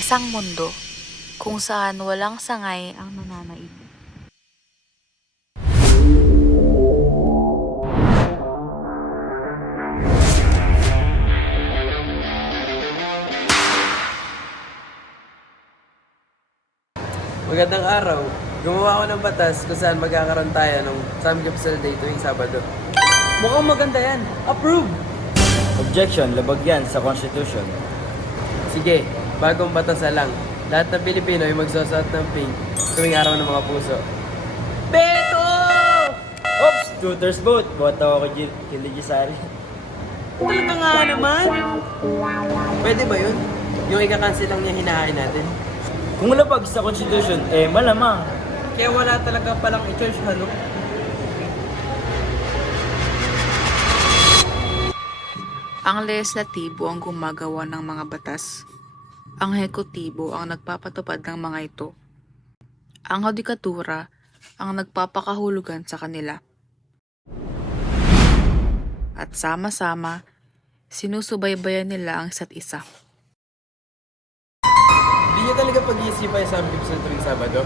isang mundo kung saan walang sangay ang nananaig. Magandang araw. Gumawa ako ng batas kung saan magkakaroon tayo ng Samgyeopsal Day tuwing Sabado. Mukhang maganda yan. Approve! Objection, labag yan sa Constitution. Sige, bagong batas na lang. Lahat ng Pilipino ay magsusuot ng pink tuwing araw ng mga puso. Beto! Oops! Tutors vote. Boto ako kay Legisari. Talaga nga naman. Pwede ba yun? Yung ika-cancel lang niya hinahain natin? Kung labag sa Constitution, malamang. Kaya wala talaga palang i-charge, ano? Ang lehislatibo ang gumagawa ng mga batas. Ang hekutibo ang nagpapatupad ng mga ito. Ang hudikatura ang nagpapakahulugan sa kanila. At sama-sama, sinusubaybayan nila ang isa't isa. Hindi niyo talaga pag-iisipan yung Samgyeopsal tuwing Sabado?